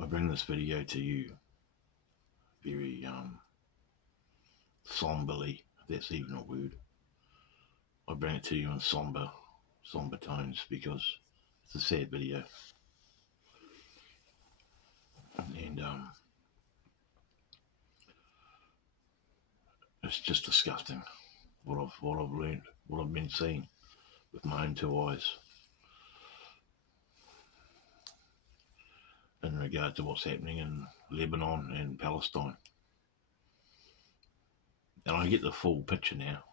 I bring this video to you very somberly, if that's even a word. I bring it to you in somber tones because it's a sad video, and it's just disgusting what I've learned, what I've been seeing with my own two eyes in regard to what's happening in Lebanon and Palestine. And I get the full picture now.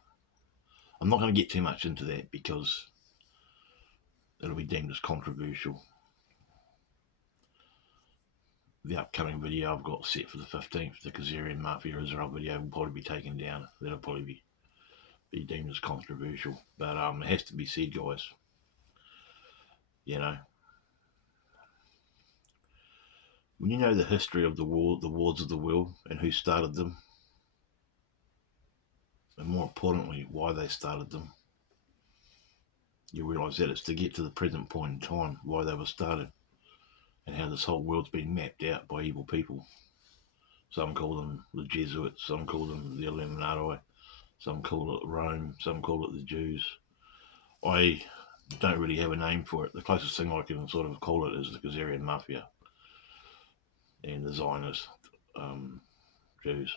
I'm not going to get too much into that because it'll be deemed as controversial. The upcoming video I've got set for the 15th, the Khazarian Mafia Israel video, will probably be taken down. That'll probably be deemed as controversial. But it has to be said, guys. You know, when you know the history of the wars of the world and who started them, and more importantly, why they started them, you realise that it's to get to the present point in time, why they were started, and how this whole world's been mapped out by evil people. Some call them the Jesuits, some call them the Illuminati, some call it Rome, some call it the Jews. I don't really have a name for it. The closest thing I can sort of call it is the Khazarian Mafia and the Zionist Jews.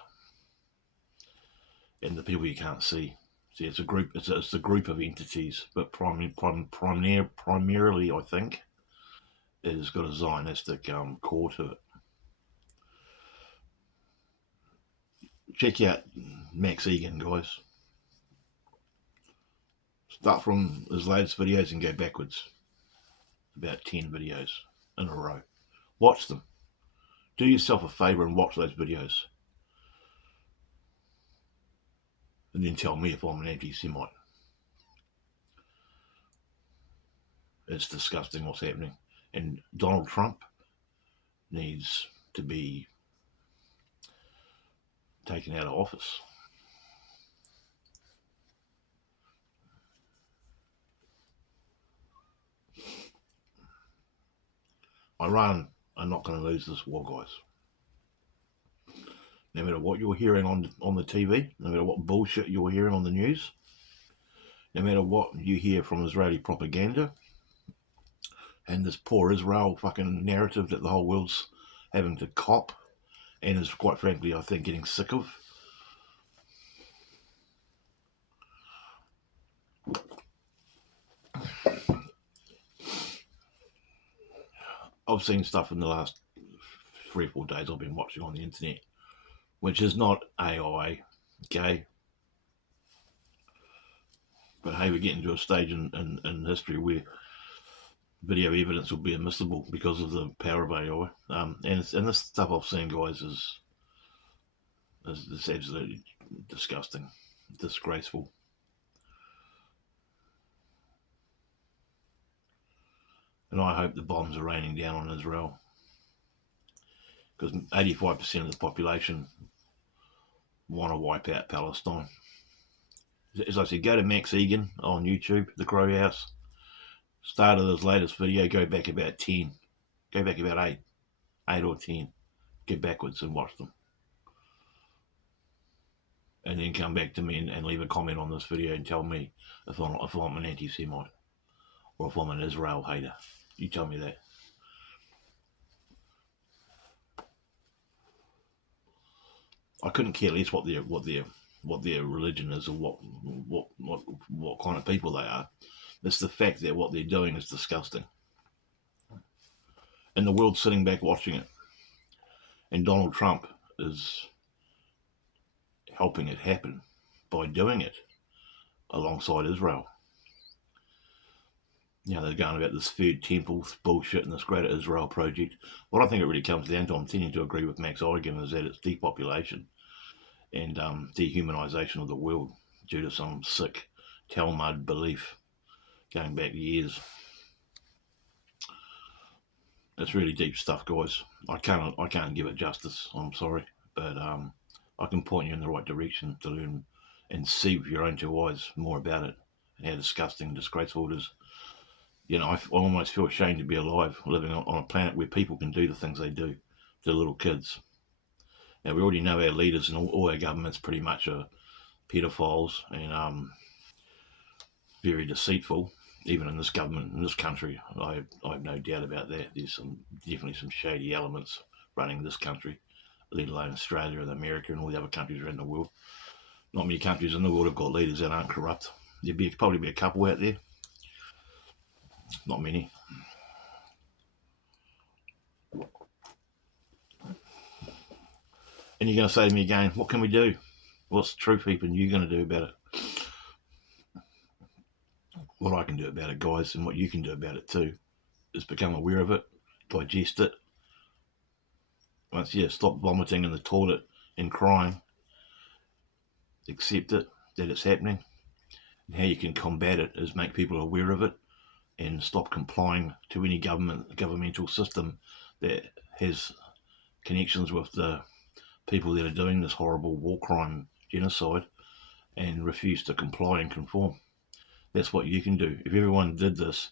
And the people you can't see. See, it's a group. It's a group of entities, but primarily, I think, it has got a Zionistic core to it. Check out Max Egan, guys. Start from his latest videos and go backwards. About 10 videos in a row. Watch them. Do yourself a favour and watch those videos. And then tell me if I'm an anti-Semite. It's disgusting what's happening. And Donald Trump needs to be taken out of office. Iran are not going to lose this war, guys. No matter what you're hearing on the TV, no matter what bullshit you're hearing on the news, no matter what you hear from Israeli propaganda, and this poor Israel fucking narrative that the whole world's having to cop, and is quite frankly, I think, getting sick of. I've seen stuff in the last 3 or 4 days I've been watching on the internet, which is not AI, okay? But hey, we're getting to a stage in history where video evidence will be admissible because of the power of AI. And this stuff I've seen, guys, is absolutely disgusting, disgraceful. And I hope the bombs are raining down on Israel, because 85% of the population want to wipe out Palestine. As I said, go to Max Egan on YouTube, The Crow House. Started his latest video, go back about 10. Go back about 8 or 10. Get backwards and watch them. And then come back to me and leave a comment on this video and tell me if I'm an anti-Semite or if I'm an Israel hater. You tell me that. I couldn't care less what their religion is or what kind of people they are. It's the fact that what they're doing is disgusting. And the world's sitting back watching it. And Donald Trump is helping it happen by doing it alongside Israel. You know, they're going about this third temple bullshit and this greater Israel project. What I think it really comes down to, I'm tending to agree with Max Egan, is that it's depopulation and dehumanization of the world due to some sick Talmud belief going back years. It's really deep stuff, guys. I can't give it justice. I'm sorry, but I can point you in the right direction to learn and see with your own two eyes more about it and how disgusting, disgraceful it is. I almost feel ashamed to be alive, living on a planet where people can do the things they do to little kids. Now, we already know our leaders and all our governments pretty much are pedophiles and very deceitful. Even in this government, in this country, I have no doubt about that. There's definitely some shady elements running this country, let alone Australia and America and all the other countries around the world. Not many countries in the world have got leaders that aren't corrupt. There'd probably be a couple out there, not many. And you're going to say to me again, what can we do? What's the truth heap and you going to do about it? What I can do about it, guys, and what you can do about it too, is become aware of it, digest it. Stop vomiting in the toilet and crying. Accept it, that it's happening. And how you can combat it is make people aware of it and stop complying to any governmental system that has connections with the people that are doing this horrible war crime genocide and refuse to comply and conform. That's what you can do. If everyone did this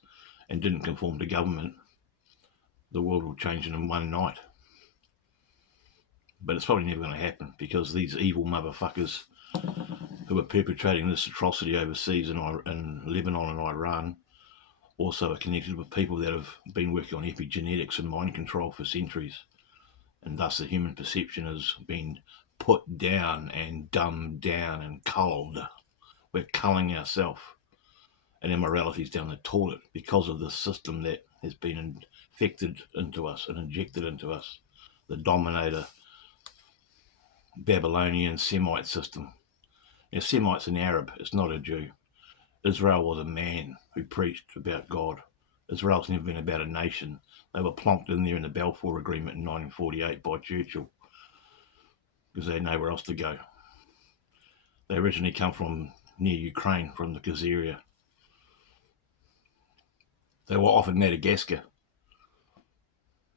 and didn't conform to government, the world will change in one night. But it's probably never going to happen because these evil motherfuckers who are perpetrating this atrocity overseas in Lebanon and Iran also are connected with people that have been working on epigenetics and mind control for centuries. And thus the human perception has been put down and dumbed down and culled. We're culling ourselves. And immorality's down the toilet because of this system that has been infected into us and injected into us. The dominator Babylonian Semite system. Now, Semite's an Arab, it's not a Jew. Israel was a man who preached about God. Israel's never been about a nation. They were plonked in there in the Balfour Agreement in 1948 by Churchill because they had nowhere else to go. They originally come from near Ukraine, from the Khazaria. They were offered Madagascar,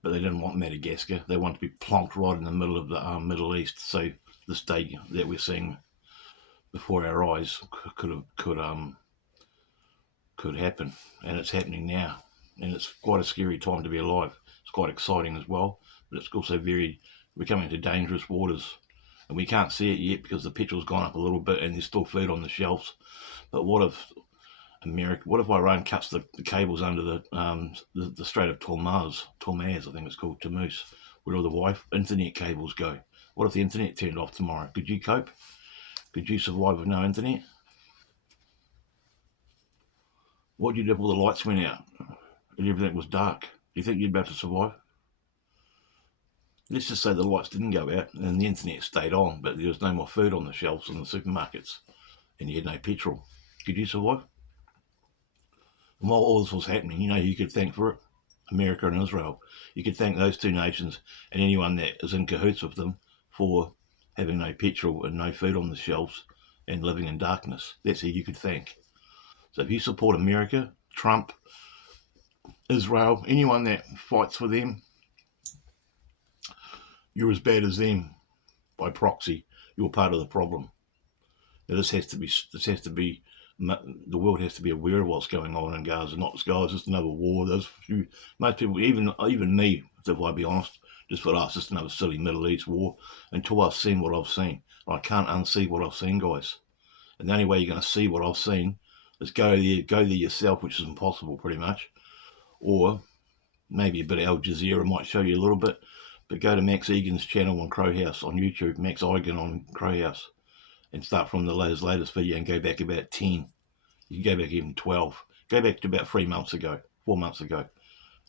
but they didn't want Madagascar. They wanted to be plonked right in the middle of the Middle East. So this day that we're seeing before our eyes could happen, and it's happening now. And it's quite a scary time to be alive. It's quite exciting as well, but it's also we're coming into dangerous waters, and we can't see it yet because the petrol's gone up a little bit and there's still food on the shelves. But what if Iran cuts the cables under the Strait of Tormuz, I think it's called, Tammuz, where all the internet cables go? What if the internet turned off tomorrow? Could you cope? Could you survive with no internet? What would you do if all the lights went out and everything was dark? Do you think you'd be able to survive? Let's just say the lights didn't go out and the internet stayed on, but there was no more food on the shelves in the supermarkets and you had no petrol. Could you survive? And while all this was happening, you could thank for it America and Israel. You could thank those two nations and anyone that is in cahoots with them for having no petrol and no food on the shelves and living in darkness. That's who you could thank. So if you support America, Trump, Israel, anyone that fights for them, you're as bad as them by proxy. You're part of the problem. Now, this has to be. The world has to be aware of what's going on in Gaza. Not just another war. Most people, even me, if I be honest, just for us, just another silly Middle East war. Until I've seen what I've seen, I can't unsee what I've seen, guys. And the only way you're going to see what I've seen is go there yourself, which is impossible, pretty much. Or maybe a bit of Al Jazeera might show you a little bit. But go to Max Egan's channel on Crow House on YouTube, Max Egan on Crow House, and start from the latest video and go back about 10. You can go back even 12. Go back to about 4 months ago,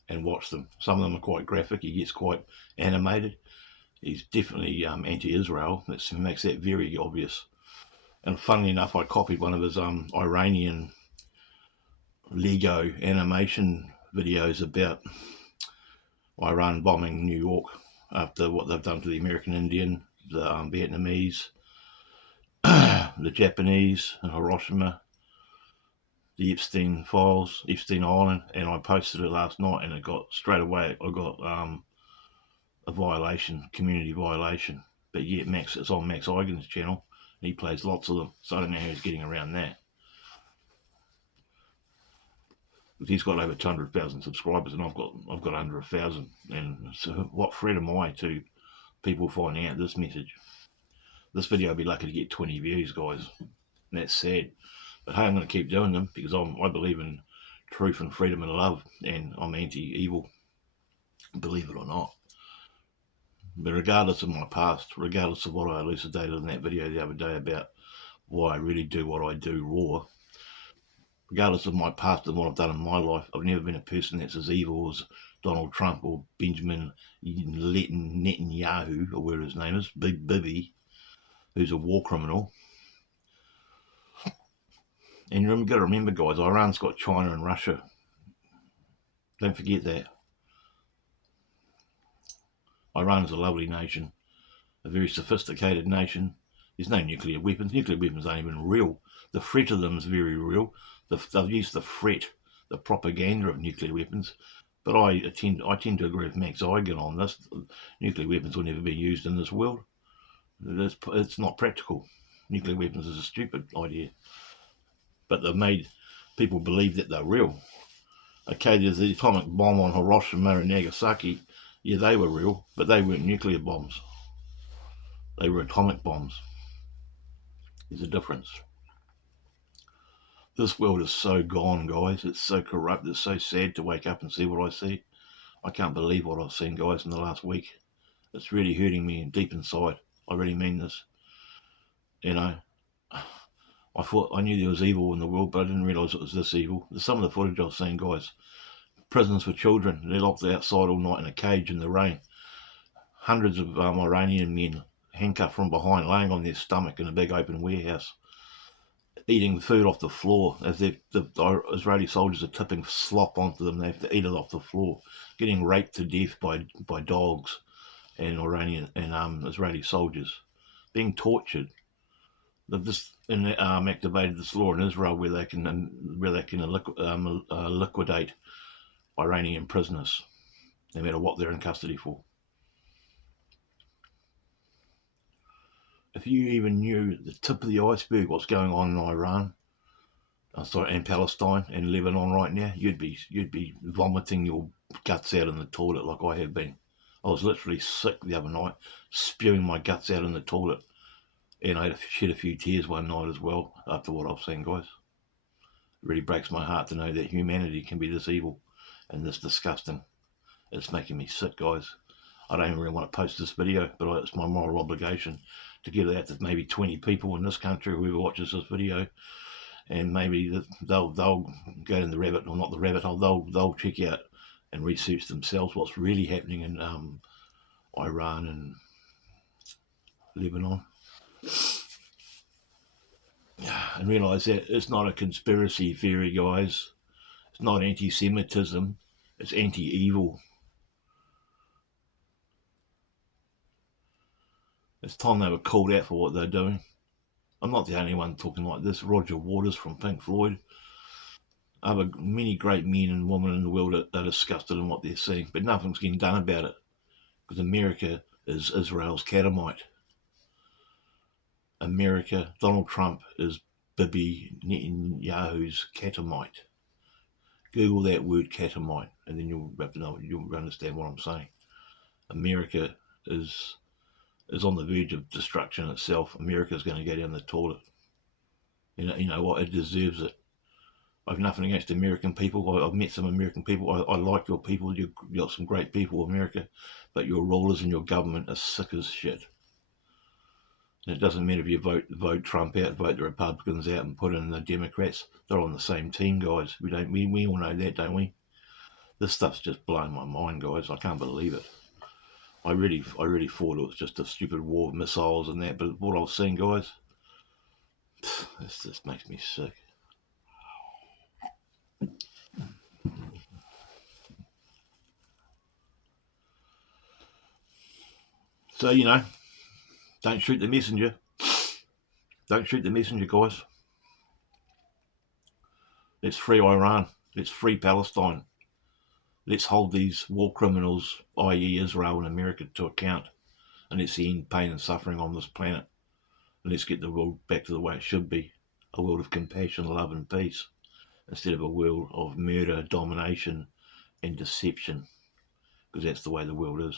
and watch them. Some of them are quite graphic. He gets quite animated. He's definitely anti-Israel. That makes that very obvious. And funnily enough, I copied one of his Iranian Lego animation videos about Iran bombing New York after what they've done to the American Indian, the Vietnamese, the Japanese in Hiroshima, the Epstein files, Epstein Island, and I posted it last night, and it got straight away. I got a violation, community violation. But yet, it's on Max Egan's channel, and he plays lots of them. So I don't know how he's getting around that. He's got over 200,000 subscribers, and I've got under 1,000. And so, what threat am I to people finding out this message? This video, I'd be lucky to get 20 views, guys. And that's sad. But hey, I'm going to keep doing them because I believe in truth and freedom and love, and I'm anti-evil, believe it or not. But regardless of my past, regardless of what I elucidated in that video the other day about why I really do what I do raw, regardless of my past and what I've done in my life, I've never been a person that's as evil as Donald Trump or Benjamin Netanyahu, or whatever his name is, Big Bibi, who's a war criminal. And you've got to remember, guys, Iran's got China and Russia. Don't forget that. Iran is a lovely nation, a very sophisticated nation. There's no nuclear weapons. Nuclear weapons aren't even real. The threat of them is very real. They've used the threat, the propaganda of nuclear weapons. But I tend to agree with Max Eigen on this. Nuclear weapons will never be used in this world. It's not practical. Nuclear weapons is a stupid idea. But they've made people believe that they're real. Okay, there's the atomic bomb on Hiroshima and Nagasaki. Yeah, they were real, but they weren't nuclear bombs. They were atomic bombs. There's a difference. This world is so gone, guys. It's so corrupt. It's so sad to wake up and see what I see. I can't believe what I've seen, guys, in the last week. It's really hurting me deep inside. I really mean this. You know, I knew there was evil in the world, but I didn't realise it was this evil. Some of the footage I've seen, guys, prisons for children. They're locked outside all night in a cage in the rain. Hundreds of Iranian men handcuffed from behind, laying on their stomach in a big open warehouse, eating food off the floor as the Israeli soldiers are tipping slop onto them. They have to eat it off the floor, getting raped to death by dogs and Iranian and Israeli soldiers, being tortured. They've just activated this law in Israel where they can liquidate Iranian prisoners, no matter what they're in custody for. If you even knew the tip of the iceberg, what's going on in Iran, and Palestine and Lebanon right now, you'd be vomiting your guts out in the toilet like I have been. I was literally sick the other night, spewing my guts out in the toilet. And I shed a few tears one night as well after what I've seen, guys. It really breaks my heart to know that humanity can be this evil and this disgusting. It's making me sick, guys. I don't even really want to post this video, but it's my moral obligation to get it out to maybe 20 people in this country, whoever watches this video, and maybe they'll go in the rabbit, or not the rabbit hole, they'll check out and research themselves what's really happening in Iran and Lebanon. And realise that it's not a conspiracy theory, guys. It's not anti-Semitism. It's anti-evil. It's time they were called out for what they're doing. I'm not the only one talking like this. Roger Waters from Pink Floyd. Other many great men and women in the world are disgusted in what they're seeing, but nothing's getting done about it because America is Israel's catamite. America, Donald Trump is Bibi Netanyahu's catamite. Google that word catamite, and then you'll understand what I'm saying. America is on the verge of destruction itself. America's going to go down the toilet. You know what? It deserves it. I've nothing against American people. I've met some American people. I like your people. You've got some great people, America, but your rulers and your government are sick as shit. And it doesn't matter if you vote Trump out, vote the Republicans out, and put in the Democrats. They're on the same team, guys. We all know that, don't we? This stuff's just blowing my mind, guys. I can't believe it. I really thought it was just a stupid war of missiles and that, but what I've seen, guys, this just makes me sick. So, don't shoot the messenger. Don't shoot the messenger, guys. Let's free Iran. Let's free Palestine. Let's hold these war criminals, i.e. Israel and America, to account. And let's end pain and suffering on this planet. And let's get the world back to the way it should be. A world of compassion, love and peace. instead of a world of murder, domination, and deception, because that's the way the world is.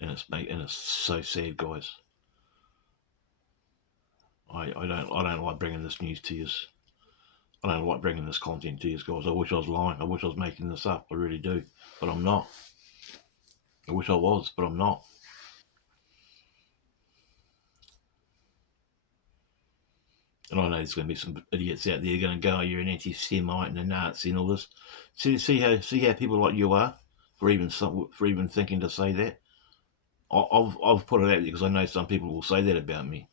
And it's so sad, guys. I don't like bringing this news to you. I don't like bringing this content to you guys. I wish I was lying. I wish I was making this up. I really do, but I'm not. I wish I was, but I'm not. And I know there's going to be some idiots out there going to go, oh, you're an anti-Semite and a Nazi and all this. See how people like you are for even thinking to say that. I've put it out there because I know some people will say that about me,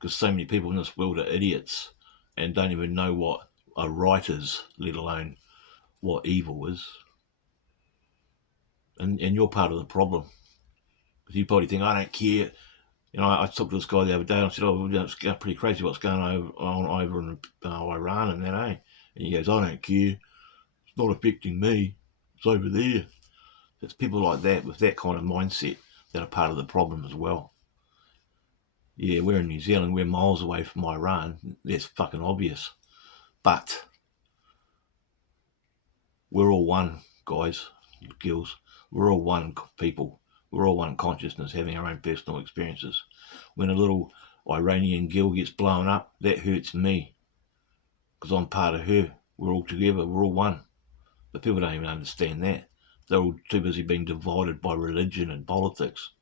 because so many people in this world are idiots and don't even know what a right is, let alone what evil is. And you're part of the problem, because you probably think, I don't care. You know, I talked to this guy the other day and I said, oh, it's pretty crazy what's going on over in Iran and that, eh? And he goes, I don't care. It's not affecting me. It's over there. It's people like that with that kind of mindset that are part of the problem as well. Yeah, we're in New Zealand. We're miles away from Iran. That's fucking obvious. But we're all one, guys, girls. We're all one people. We're all one consciousness having our own personal experiences. When a little Iranian girl gets blown up, that hurts me because I'm part of her. We're all together. We're all one. But people don't even understand that. They're all too busy being divided by religion and politics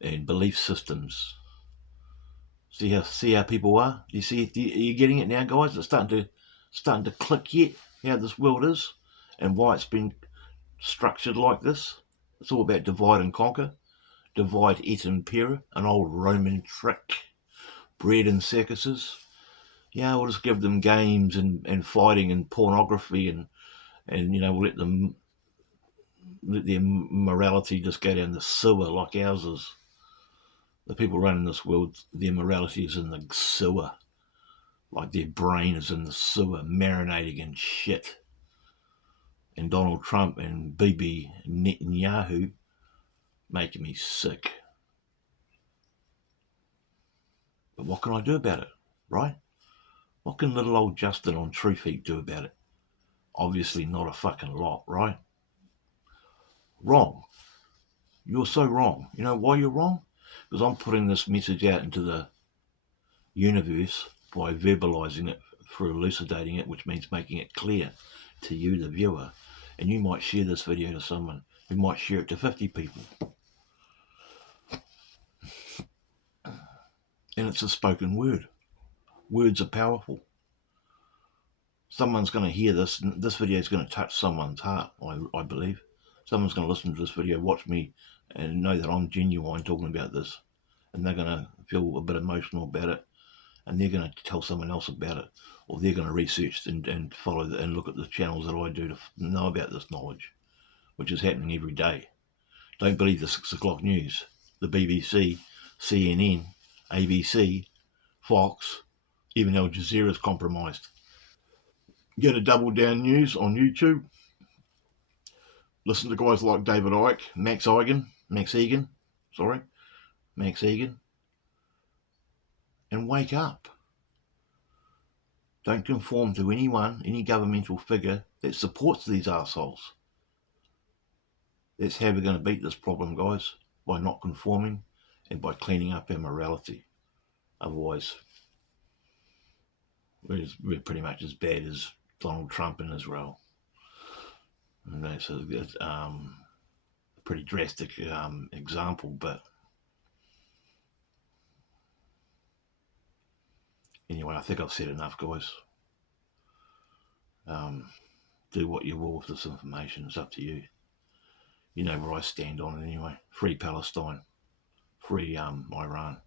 and belief systems. See how people are? Are you getting it now, guys? It's starting to click yet how this world is and why it's been structured like this. It's all about divide and conquer. Divide et impera, an old Roman trick, bred in circuses. Yeah, we'll just give them games and fighting and pornography and we'll let their morality just go down the sewer like ours is. The people running this world, their morality is in the sewer. Like their brain is in the sewer, marinating in shit. And Donald Trump and Bibi Netanyahu making me sick. But what can I do about it, right? What can little old Justin on Truthheap do about it? Obviously not a fucking lot, right? Wrong. You're so wrong. You know why you're wrong? Because I'm putting this message out into the universe by verbalizing it, through elucidating it, which means making it clear to you, the viewer. And you might share this video to someone who might share it to 50 people. And it's a spoken word. Words are powerful. Someone's going to hear this, and this video is going to touch someone's heart, I believe. Someone's going to listen to this video, watch me, and know that I'm genuine talking about this. And they're going to feel a bit emotional about it, and they're going to tell someone else about it, or they're going to research and follow and look at the channels that I do to know about this knowledge, which is happening every day. Don't believe the 6 o'clock news. The BBC, CNN, ABC, Fox, even Al Jazeera is compromised. Go to Double Down News on YouTube. Listen to guys like David Icke, Max Egan, and wake up. Don't conform to anyone, any governmental figure that supports these arseholes. That's how we're going to beat this problem, guys, by not conforming and by cleaning up our morality. Otherwise, we're pretty much as bad as Donald Trump in Israel. And that's a pretty drastic example, but anyway, I think I've said enough, guys. Do what you will with this information. It's up to you. You know where I stand on it anyway. Free Palestine. Free Iran.